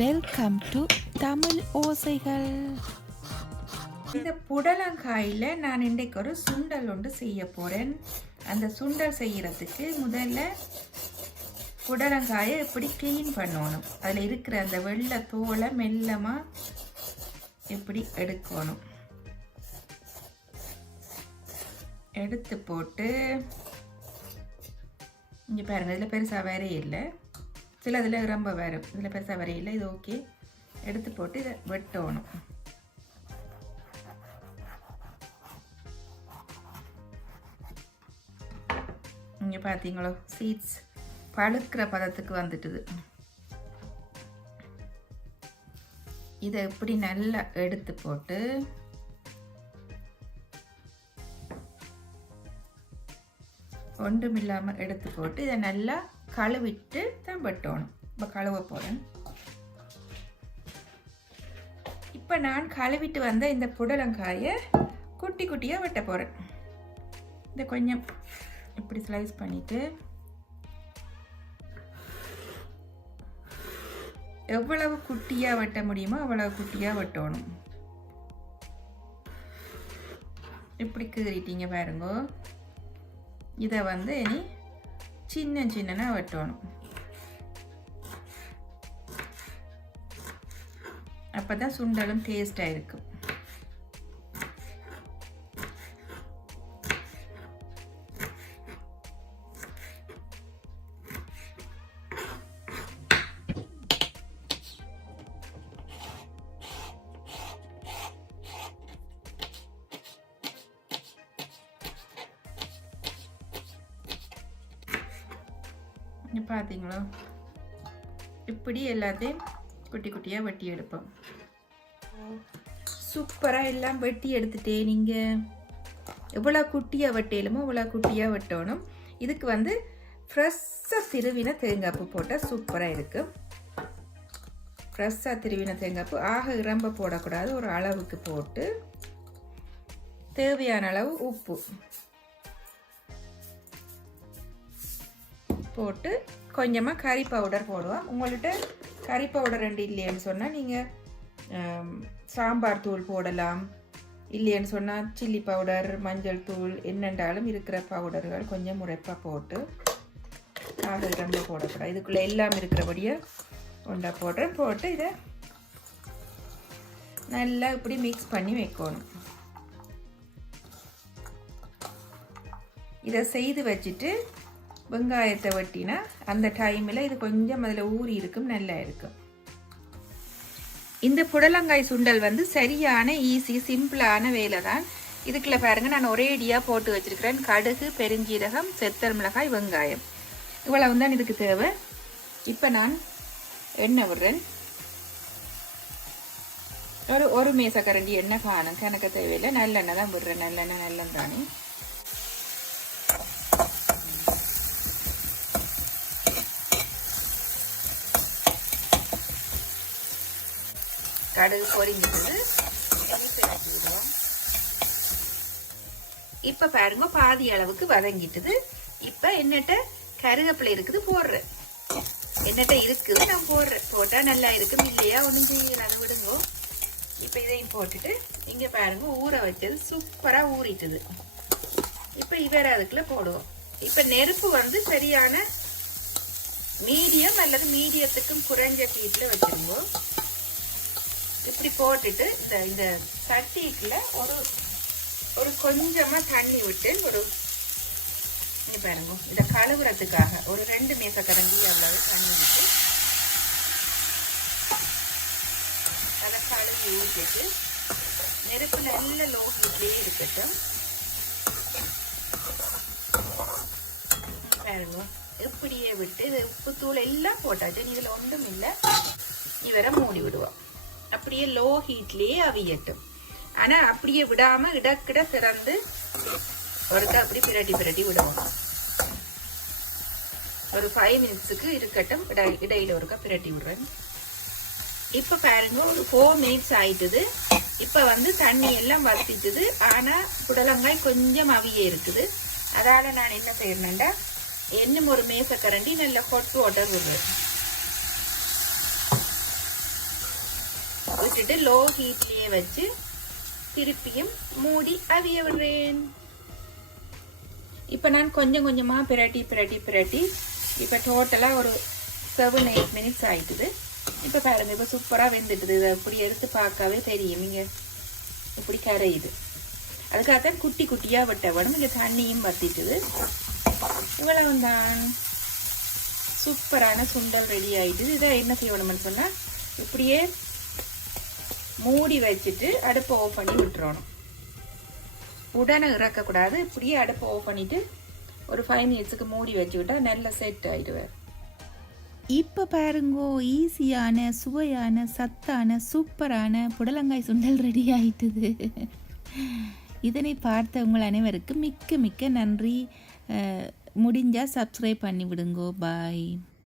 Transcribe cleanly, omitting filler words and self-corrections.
Welcome to Tamil ஓசைகள். இந்த புடலங்காயில் நான் இன்றைக்கு ஒரு சுண்டல் ஒன்று செய்ய போகிறேன். அந்த சுண்டல் செய்கிறதுக்கு முதல்ல புடலங்காயை எப்படி க்ளீன் பண்ணணும், அதில் இருக்கிற அந்த வெள்ளை தோலை மெல்லமாக எப்படி எடுக்கணும். எடுத்து போட்டு இங்கே பாருங்கள், இதில் பெருசாக வேறே இல்லை, சில இதில் ரொம்ப வேறு, இதில் பெருசாக வேறே இல்லை. இது ஓகே. எடுத்து போட்டு இதை வெட்டணும். இங்கே பார்த்தீங்களோ, சீட்ஸ் பழுக்கிற பதத்துக்கு வந்துட்டுது. இதை எப்படி நல்லா எடுத்து போட்டு ஒன்றும் இல்லாமல் எடுத்து போட்டு இதை நல்லா கழுவிட்டு தான் வெட்டணும். இப்போ கழுவ போகிறேன். இப்போ நான் கழுவிட்டு வந்த இந்த புடலங்காயை குட்டி குட்டியாக வெட்ட போகிறேன். இதை கொஞ்சம் இப்படி ஸ்லைஸ் பண்ணிவிட்டு எவ்வளவு குட்டியாக வெட்ட முடியுமோ அவ்வளவு குட்டியாக வெட்டணும். இப்படி கீறிட்டீங்க பாருங்க. இதை இனி சின்ன சின்னனா வெட்டணும். அப்பதான் சுண்டலும் டேஸ்டாக இருக்கும். பார்த்தீங்களோ, இப்படி எல்லாத்தையும் குட்டி குட்டியாக வெட்டி எடுப்போம். சூப்பராக எல்லாம் வெட்டி எடுத்துட்டே. நீங்கள் எவ்வளோ குட்டியாக வெட்டலுமோ அவ்வளோ குட்டியாக வெட்டணும். இதுக்கு ஃப்ரெஷ்ஷாக திருவின தேங்காய்ப்பு போட்டால் சூப்பராக இருக்கும். ஃப்ரெஷ்ஷாக திருவின தேங்காய்ப்பு ஆக இறம்ப போடக்கூடாது. ஒரு அளவுக்கு போட்டு தேவையான அளவு உப்பு போட்டு கொஞ்சமாக கறி பவுடர் போடுவோம். உங்கள்கிட்ட கறி பவுடர் ரெண்டு இல்லைன்னு சொன்னால் நீங்கள் சாம்பார் தூள் போடலாம். இல்லைன்னு சொன்னால் சில்லி பவுடர், மஞ்சள் தூள், என்னென்றாலும் இருக்கிற பவுடர்கள் கொஞ்சம் முறைப்பாக போட்டு ஆக ரொம்ப போடக்கூடாது. இதுக்குள்ளே எல்லாம் இருக்கிறபடியே ஒன்றா போடுறேன். போட்டு இதை நல்லா இப்படி மிக்ஸ் பண்ணி வைக்கணும். இதை செய்து வச்சுட்டு வெங்காயத்தை வெட்டினா அந்த டைமில் இது கொஞ்சம் அதில் ஊறி இருக்கும், நல்லா இருக்கும். இந்த புடலங்காய் சுண்டல் சரியான ஈஸி சிம்பிளான வேலை தான். இதுக்குள்ள பாருங்கள், நான் ஒரேடியாக போட்டு வச்சுருக்கிறேன். கடுகு, பெருஞ்சீரகம், செத்தல் மிளகாய், வெங்காயம், இவ்வளவு தான் இதுக்கு தேவை. இப்போ நான் எண்ணெய் விடுறேன். ஒரு மேசக்கரண்டி எண்ணெய் காணும், கணக்க தேவையில்லை. நல்லெண்ணெய் தான் விடுறேன். நல்லெண்ணெய் தானே. கடுகு பொரிஞ்சிட்டு இப்ப பாருங்க, பாதி அளவுக்கு வதங்கிட்டுது. இப்ப என்னட்ட கருவேப்பிலை இருக்குது போடுறேன். என்னட்ட இருக்குது நான் போடுறேன். போட்டா நல்லா இருக்கும், இல்லையா ஒன்றும் செய்யல, அதை விடுங்க. இப்ப இதையும் போட்டுட்டு இங்க பாருங்க, ஊற வச்சது சூப்பரா ஊறிட்டுது. இப்ப இவர அதுக்குள்ள போடுவோம். இப்ப நெருப்பு சரியான மீடியம் அல்லது மீடியத்துக்கும் குறைஞ்ச ஹீட்ல வச்சிருங்க. இப்படி போட்டுட்டு இந்த சட்டிக்குள்ள ஒரு கொஞ்சமா தண்ணி விட்டு பாருங்க, இதை கழுவுறதுக்காக ஒரு 2 மேசக்கரண்டி அவ்வளவு தண்ணி விட்டு அதை கழுவி ஊற்றிட்டு நெருப்பு நல்ல லோ ஹீட்லயே இருக்கட்டும். பாருங்க, இப்படியே விட்டு இது உப்பு தூள் எல்லாம் போட்டாச்சு. இதுல ஒன்றும் இல்லை. இவரை மூடி விடுவோம். அப்படியே லோ ஹீட்லயே அவியட்டும். ஆனா அப்படியே விடாம இடக்கிட திறந்து ஒருக்கா அப்படி பிரட்டி விடுவோம். ஒரு 5 மினிட்ஸுக்கு இருக்கட்டும். இடையில ஒருக்கா பிரட்டி விடுறேன். இப்ப பாருங்க, ஒரு 4 மினிட்ஸ் ஆயிட்டுது. இப்ப தண்ணி எல்லாம் வத்திட்டுது. ஆனா புடலங்காய் கொஞ்சம் அவியே இருக்குது. அதால நான் என்ன செய்யறேன்டா, இன்னும் ஒரு மேசக்கரண்டி நல்ல ஹாட் வாட்டர் விடுறேன். விட்டுட்டு லோ ஹீட்லேயே வச்சு திருப்பியும் மூடி அவிய விடுறேன். இப்போ நான் கொஞ்சம் கொஞ்சமாக பிரட்டி இப்போ டோட்டலாக ஒரு 7-8 மினிட்ஸ் ஆயிட்டுது. இப்போ பாருங்க, இப்போ சூப்பராக வெந்துட்டுது. இதை இப்படி எடுத்து பார்க்கவே தெரியும், இங்கே இப்படி கரையுது. அதுக்காகத்தான் குட்டி குட்டியாக விட்ட வேணும். இங்கே தண்ணியும் வத்திட்டுது. இவ்வளவு தான், சூப்பரான சுண்டல் ரெடி ஆயிட்டுது. இதை என்ன செய்யணும்னு சொன்னால் இப்படியே மூடி வச்சுட்டு அடுப்பை ஆஃப் பண்ணி விட்டுறணும். உடனே இறக்கக்கூடாது. இப்படியே அடுப்பை ஆஃப் பண்ணிட்டு ஒரு 5 மினிட்ஸுக்கு மூடி வச்சுக்கிட்டா நல்லா செட் ஆயிடுவார். இப்போ பாருங்கோ, ஈஸியான சுவையான சத்தான சூப்பரான புடலங்காய் சுண்டல் ரெடி ஆயிட்டுது. இதனை பார்த்த உங்கள் அனைவருக்கும் மிக்க மிக்க நன்றி. முடிஞ்சால் சப்ஸ்கிரைப் பண்ணி விடுங்கோ. பாய்.